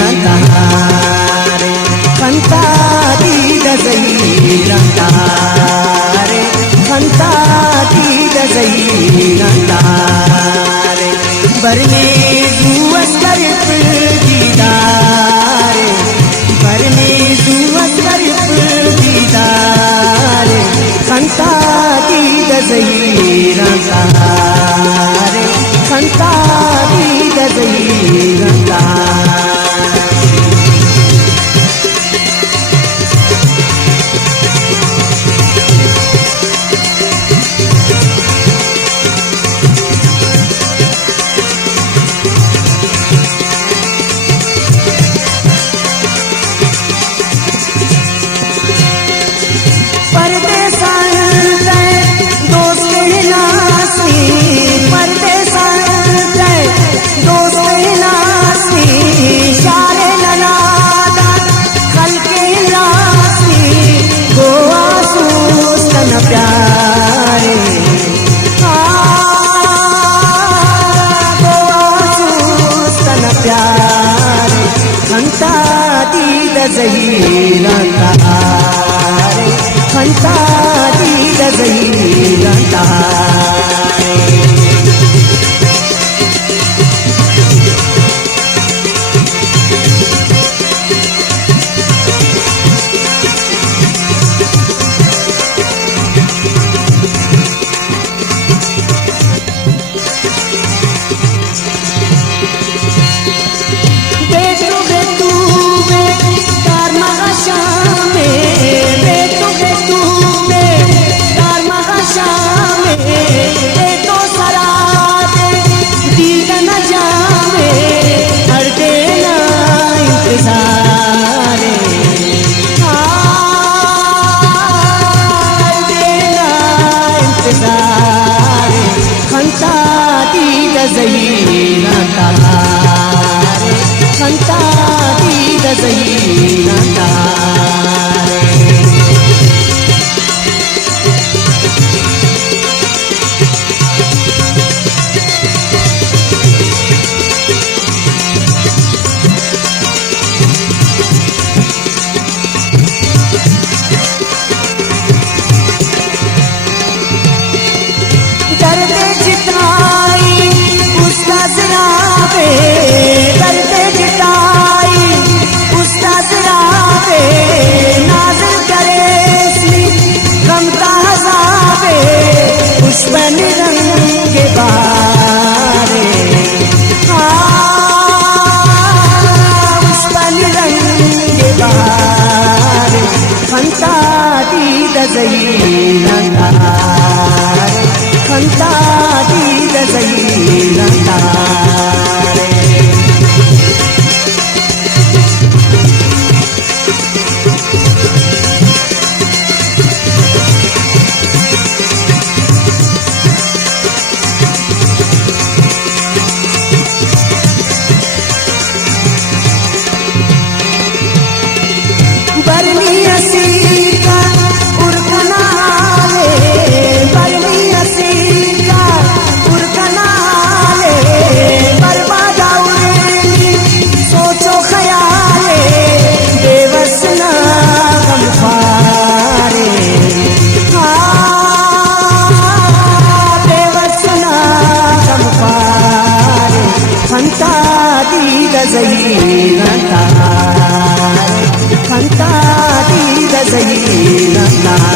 दजईरंतारे खंता दी दजईरंतारे खंता दी दजईरंतारे बरने जुवस करप दीदारे बरने जुवस करप दीदारे खंता दी दजईरंतारे खंता दी दजईरंतारे खंता दी दजईरंतारे खंता दी दजईरंतारे खंता दी दजईरंतारे खंता दी दजईरंतारे करते जिताई उसका जराबे नाज़िल करे सी गमता हज़ाबे उस पर रंग बारे उस पर रंग बारे खंता दी दजईरंतारे खंता दी दजईरंतारे बरनी असीर का उर्कनाले बरनी असीर का उर्कनाले बर्बादा उड़ेली सोचो ख्याले बेबस ना गम फारे बेबस ना गम फारे खंता दी दजईरंतारे खंता दी दजईरंतारे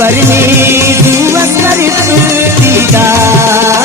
बरनी जुवस करप दीदारे